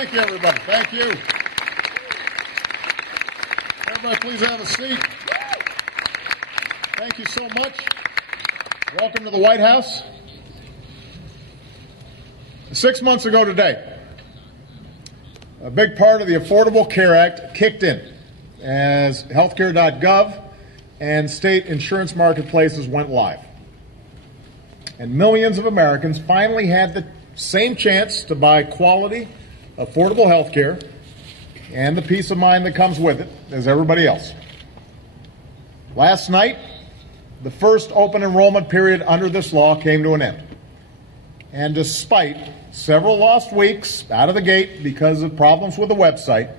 Thank you, everybody. Thank you. Everybody, please have a seat. Thank you so much. Welcome to the White House. 6 months ago today, a big part of the Affordable Care Act kicked in as healthcare.gov and state insurance marketplaces went live. And millions of Americans finally had the same chance to buy quality, affordable health care and the peace of mind that comes with it as everybody else. Last night, the first open enrollment period under this law came to an end. And despite several lost weeks out of the gate because of problems with the website,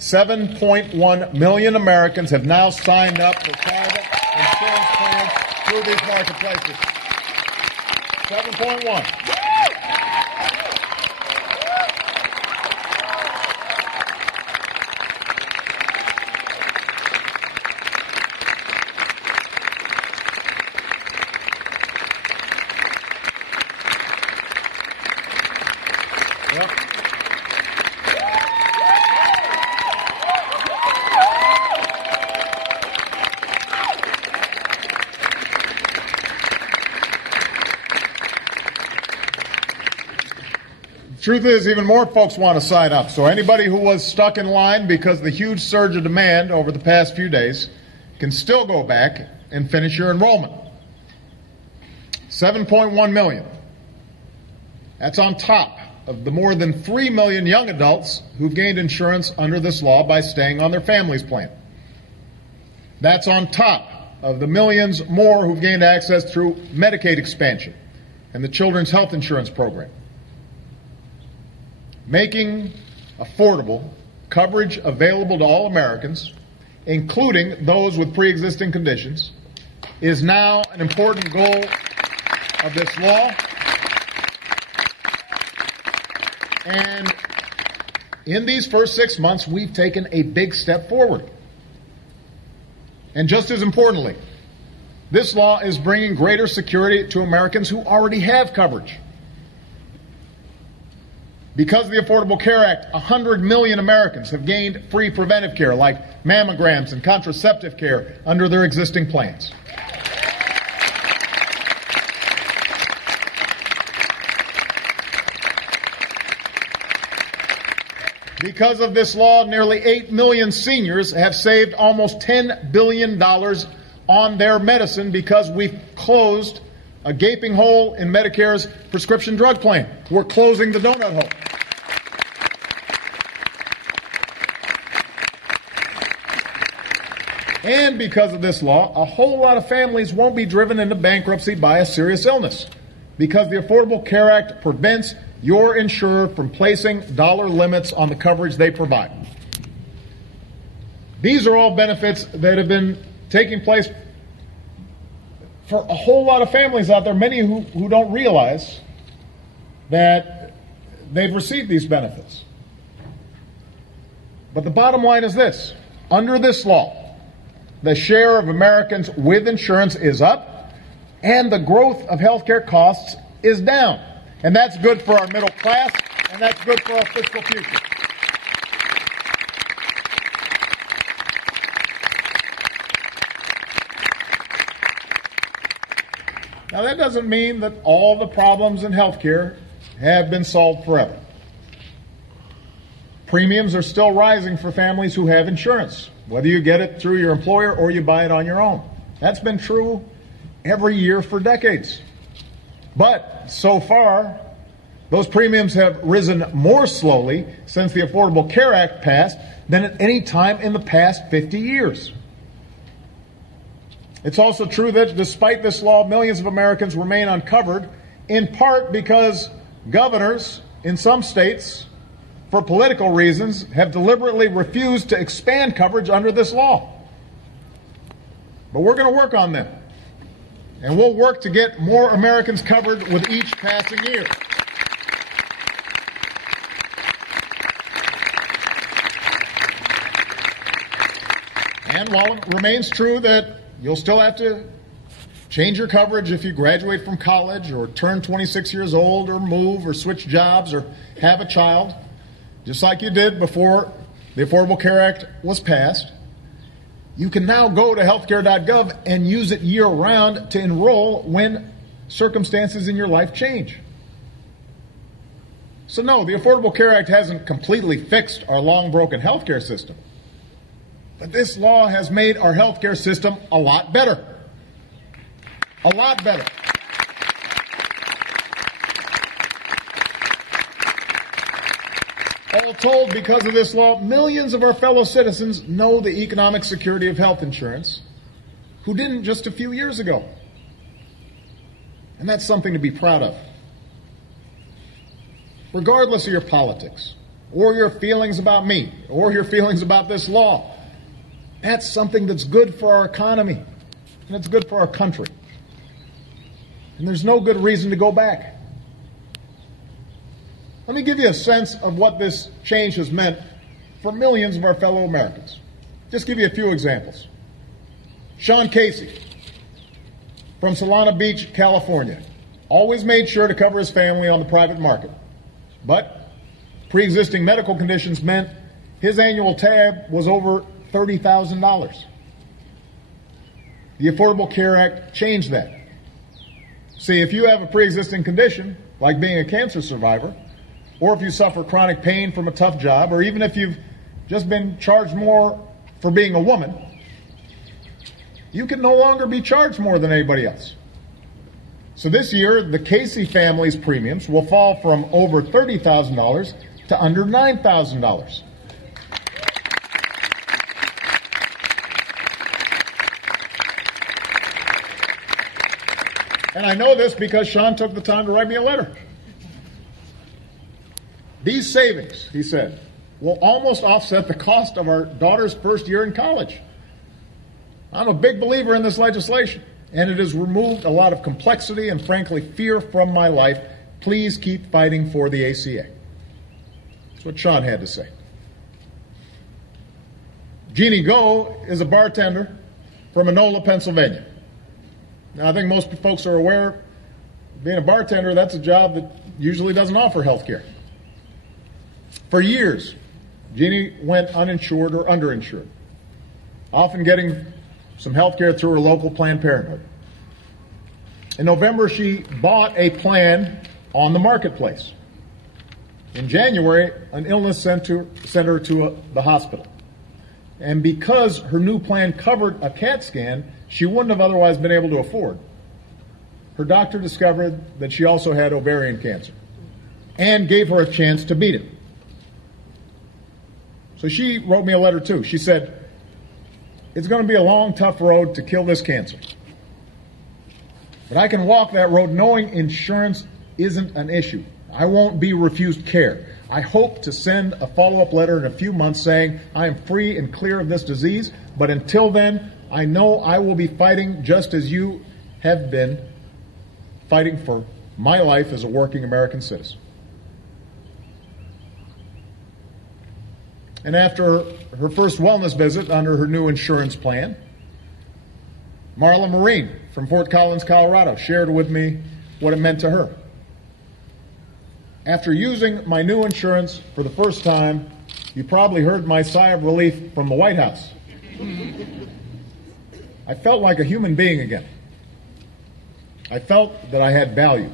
7.1 million Americans have now signed up for private insurance plans through these marketplaces. 7.1. Truth is, even more folks want to sign up. So anybody who was stuck in line because of the huge surge of demand over the past few days can still go back and finish your enrollment. 7.1 million. That's on top of the more than 3 million young adults who've gained insurance under this law by staying on their family's plan. That's on top of the millions more who've gained access through Medicaid expansion and the Children's Health Insurance Program. Making affordable coverage available to all Americans, including those with pre-existing conditions, is now an important goal of this law. And in these first 6 months, we've taken a big step forward. And just as importantly, this law is bringing greater security to Americans who already have coverage. Because of the Affordable Care Act, 100 million Americans have gained free preventive care like mammograms and contraceptive care under their existing plans. Because of this law, nearly 8 million seniors have saved almost $10 billion on their medicine because we've closed a gaping hole in Medicare's prescription drug plan. We're closing the donut hole. And because of this law, a whole lot of families won't be driven into bankruptcy by a serious illness, because the Affordable Care Act prevents your insurer from placing dollar limits on the coverage they provide. These are all benefits that have been taking place for a whole lot of families out there, many who don't realize that they've received these benefits. But the bottom line is this: under this law, the share of Americans with insurance is up, and the growth of healthcare costs is down. And that's good for our middle class, and that's good for our fiscal future. Now, that doesn't mean that all the problems in healthcare have been solved forever. Premiums are still rising for families who have insurance, whether you get it through your employer or you buy it on your own. That's been true every year for decades. But so far, those premiums have risen more slowly since the Affordable Care Act passed than at any time in the past 50 years. It's also true that despite this law, millions of Americans remain uncovered, in part because governors in some states, for political reasons, have deliberately refused to expand coverage under this law. But we're going to work on them. And we'll work to get more Americans covered with each passing year. And while it remains true that you'll still have to change your coverage if you graduate from college or turn 26 years old or move or switch jobs or have a child, just like you did before the Affordable Care Act was passed, you can now go to healthcare.gov and use it year-round to enroll when circumstances in your life change. So no, the Affordable Care Act hasn't completely fixed our long-broken healthcare system. But this law has made our healthcare system a lot better. A lot better. All told, because of this law, millions of our fellow citizens know the economic security of health insurance who didn't just a few years ago. And that's something to be proud of. Regardless of your politics, or your feelings about me, or your feelings about this law, that's something that's good for our economy, and it's good for our country. And there's no good reason to go back. Let me give you a sense of what this change has meant for millions of our fellow Americans. Just give you a few examples. Sean Casey from Solana Beach, California, always made sure to cover his family on the private market. But pre-existing medical conditions meant his annual tab was over $30,000. The Affordable Care Act changed that. See, if you have a pre-existing condition, like being a cancer survivor, or if you suffer chronic pain from a tough job, or even if you've just been charged more for being a woman, you can no longer be charged more than anybody else. So this year, the Casey family's premiums will fall from over $30,000 to under $9,000. And I know this because Sean took the time to write me a letter. These savings, he said, will almost offset the cost of our daughter's first year in college. I'm a big believer in this legislation, and it has removed a lot of complexity and, frankly, fear from my life. Please keep fighting for the ACA. That's what Sean had to say. Jeannie Go is a bartender from Enola, Pennsylvania. Now, I think most folks are aware, being a bartender, that's a job that usually doesn't offer health care. For years, Jeannie went uninsured or underinsured, often getting some health care through her local Planned Parenthood. In November, she bought a plan on the marketplace. In January, an illness sent her to the hospital. And because her new plan covered a CAT scan she wouldn't have otherwise been able to afford, her doctor discovered that she also had ovarian cancer and gave her a chance to beat it. So she wrote me a letter too. She said, it's going to be a long, tough road to kill this cancer. But I can walk that road knowing insurance isn't an issue. I won't be refused care. I hope to send a follow-up letter in a few months saying I am free and clear of this disease, but until then, I know I will be fighting just as you have been fighting for my life as a working American citizen. And after her first wellness visit under her new insurance plan, Marla Marine from Fort Collins, Colorado, shared with me what it meant to her. After using my new insurance for the first time, you probably heard my sigh of relief from the White House. I felt like a human being again. I felt that I had value.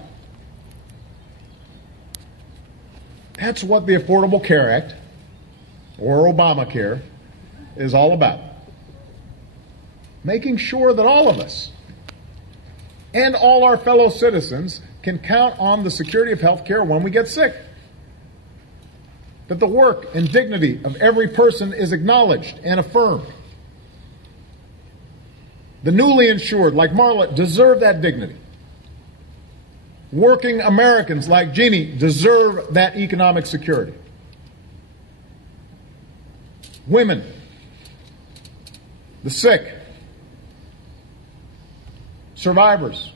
That's what the Affordable Care Act, or Obamacare, is all about. Making sure that all of us and all our fellow citizens can count on the security of health care when we get sick. That the work and dignity of every person is acknowledged and affirmed. The newly insured, like Marla, deserve that dignity. Working Americans like Jeannie deserve that economic security. Women, the sick, survivors,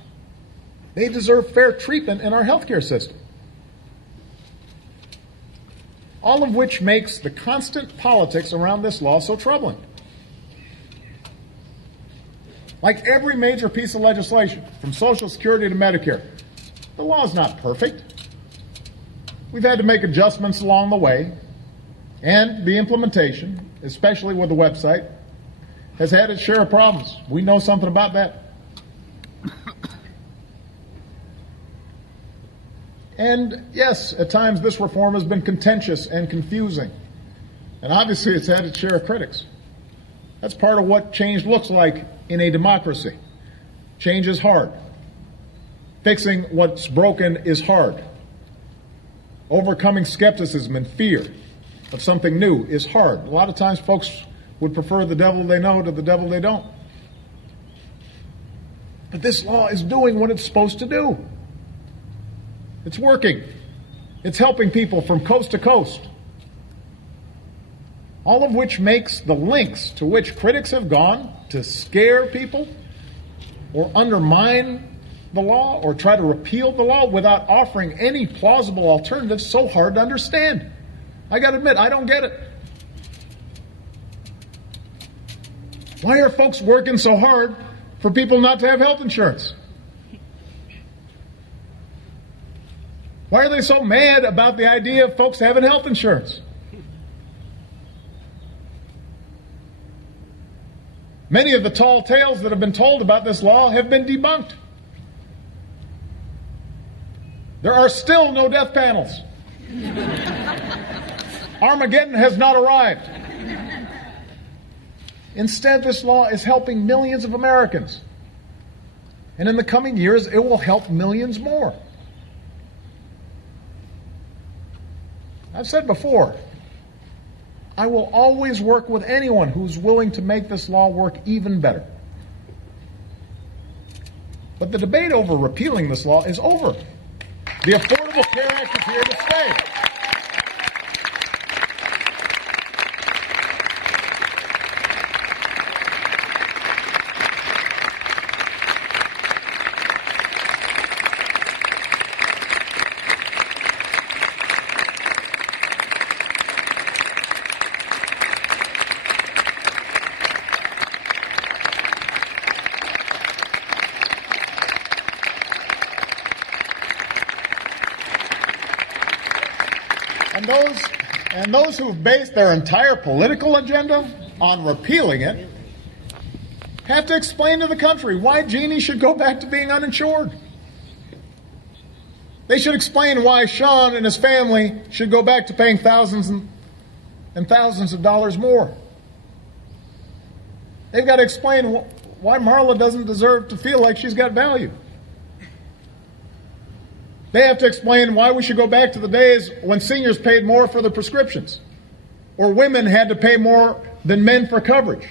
they deserve fair treatment in our healthcare system. All of which makes the constant politics around this law so troubling. Like every major piece of legislation, from Social Security to Medicare, the law is not perfect. We've had to make adjustments along the way, And the implementation, especially with the website, has had its share of problems. We know something about that. And yes, at times this reform has been contentious and confusing. And obviously it's had its share of critics. That's part of what change looks like in a democracy. Change is hard. Fixing what's broken is hard. Overcoming skepticism and fear of something new is hard. A lot of times folks would prefer the devil they know to the devil they don't. But this law is doing what it's supposed to do. It's working. It's helping people from coast to coast. All of which makes the links to which critics have gone to scare people or undermine the law or try to repeal the law without offering any plausible alternatives so hard to understand. I got to admit, I don't get it. Why are folks working so hard for people not to have health insurance? Why are they so mad about the idea of folks having health insurance? Many of the tall tales that have been told about this law have been debunked. There are still no death panels. Armageddon has not arrived. Instead, this law is helping millions of Americans. And in the coming years, it will help millions more. I've said before, I will always work with anyone who's willing to make this law work even better. But the debate over repealing this law is over. The Affordable Care Act is here to stay. And those who've based their entire political agenda on repealing it have to explain to the country why Jeannie should go back to being uninsured. They should explain why Sean and his family should go back to paying thousands and thousands of dollars more. They've got to explain why Marla doesn't deserve to feel like she's got value. They have to explain why we should go back to the days when seniors paid more for their prescriptions, or women had to pay more than men for coverage.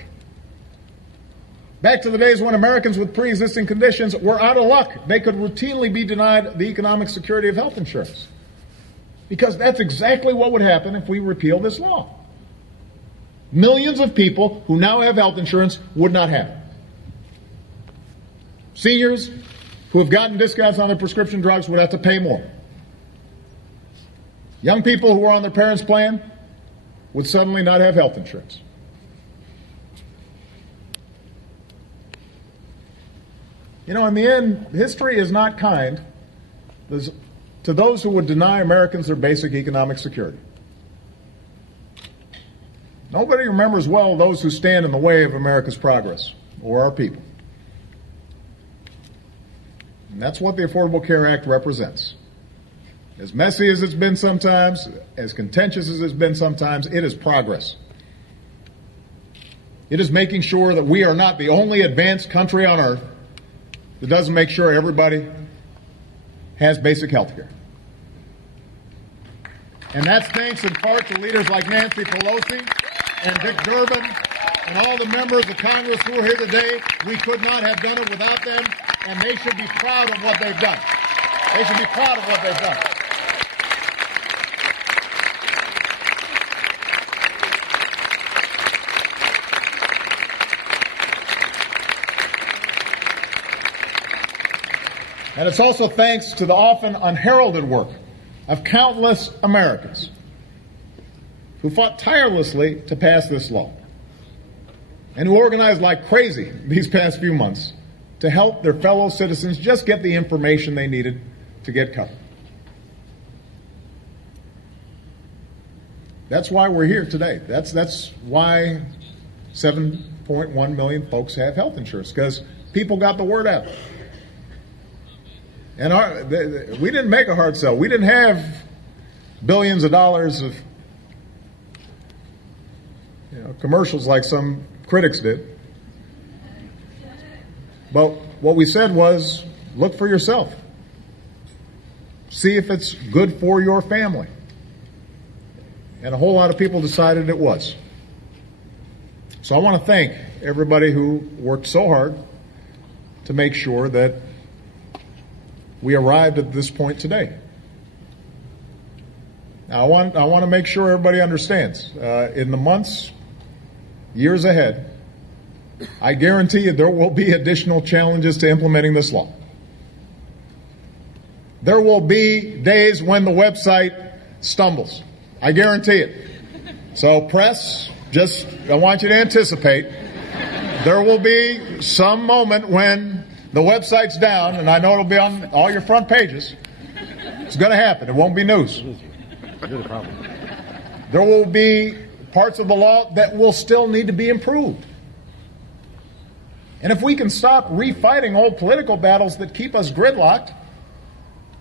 Back to the days when Americans with pre-existing conditions were out of luck. They could routinely be denied the economic security of health insurance. Because that's exactly what would happen if we repeal this law. Millions of people who now have health insurance would not have it. Seniors who have gotten discounts on their prescription drugs would have to pay more. Young people who are on their parents' plan would suddenly not have health insurance. You know, in the end, history is not kind to those who would deny Americans their basic economic security. Nobody remembers well those who stand in the way of America's progress or our people. And that's what the Affordable Care Act represents. As messy as it's been sometimes, as contentious as it's been sometimes, it is progress. It is making sure that we are not the only advanced country on earth that doesn't make sure everybody has basic health care. And that's thanks in part to leaders like Nancy Pelosi and Dick Durbin and all the members of Congress who are here today. We could not have done it without them, and they should be proud of what they've done. They should be proud of what they've done. And it's also thanks to the often unheralded work of countless Americans who fought tirelessly to pass this law and who organized like crazy these past few months to help their fellow citizens just get the information they needed to get covered. That's why we're here today. That's why 7.1 million folks have health insurance, because people got the word out. And we didn't make a hard sell. We didn't have billions of dollars of commercials like some critics did. But what we said was, look for yourself. See if it's good for your family. And a whole lot of people decided it was. So I want to thank everybody who worked so hard to make sure that we arrived at this point today. Now, I want to make sure everybody understands. In the months, years ahead, I guarantee you there will be additional challenges to implementing this law. There will be days when the website stumbles. I guarantee it. So press, I want you to anticipate. There will be some moment when the website's down, and I know it'll be on all your front pages. It's going to happen. It won't be news. There will be parts of the law that will still need to be improved. And if we can stop refighting old political battles that keep us gridlocked,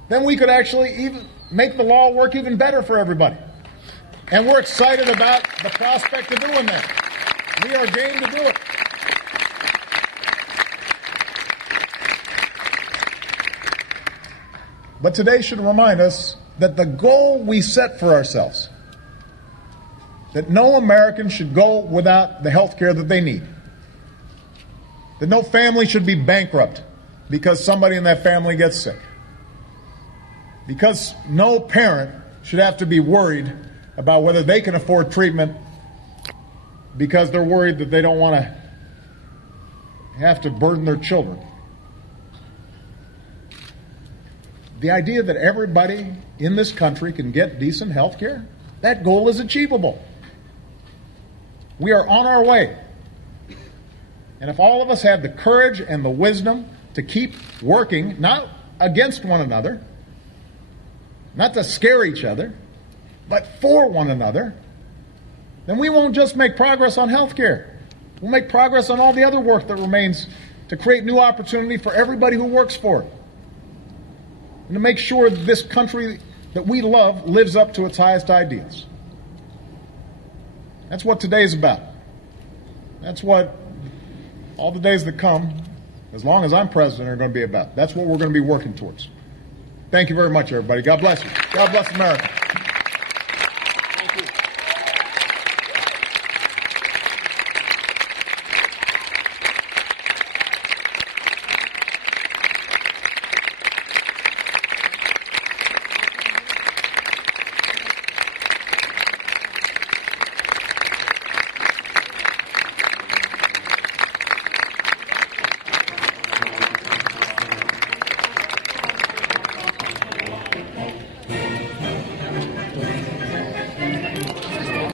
then we could actually even make the law work even better for everybody. And we're excited about the prospect of doing that. We are game to do it. But today should remind us that the goal we set for ourselves, that no American should go without the health care that they need, that no family should be bankrupt because somebody in that family gets sick, because no parent should have to be worried about whether they can afford treatment because they're worried that they don't want to have to burden their children. The idea that everybody in this country can get decent health care, that goal is achievable. We are on our way. And if all of us have the courage and the wisdom to keep working, not against one another, not to scare each other, but for one another, then we won't just make progress on health care. We'll make progress on all the other work that remains to create new opportunity for everybody who works for it, and to make sure that this country that we love lives up to its highest ideals. That's what today's about. That's what all the days that come, as long as I'm president, are going to be about. That's what we're going to be working towards. Thank you very much, everybody. God bless you. God bless America.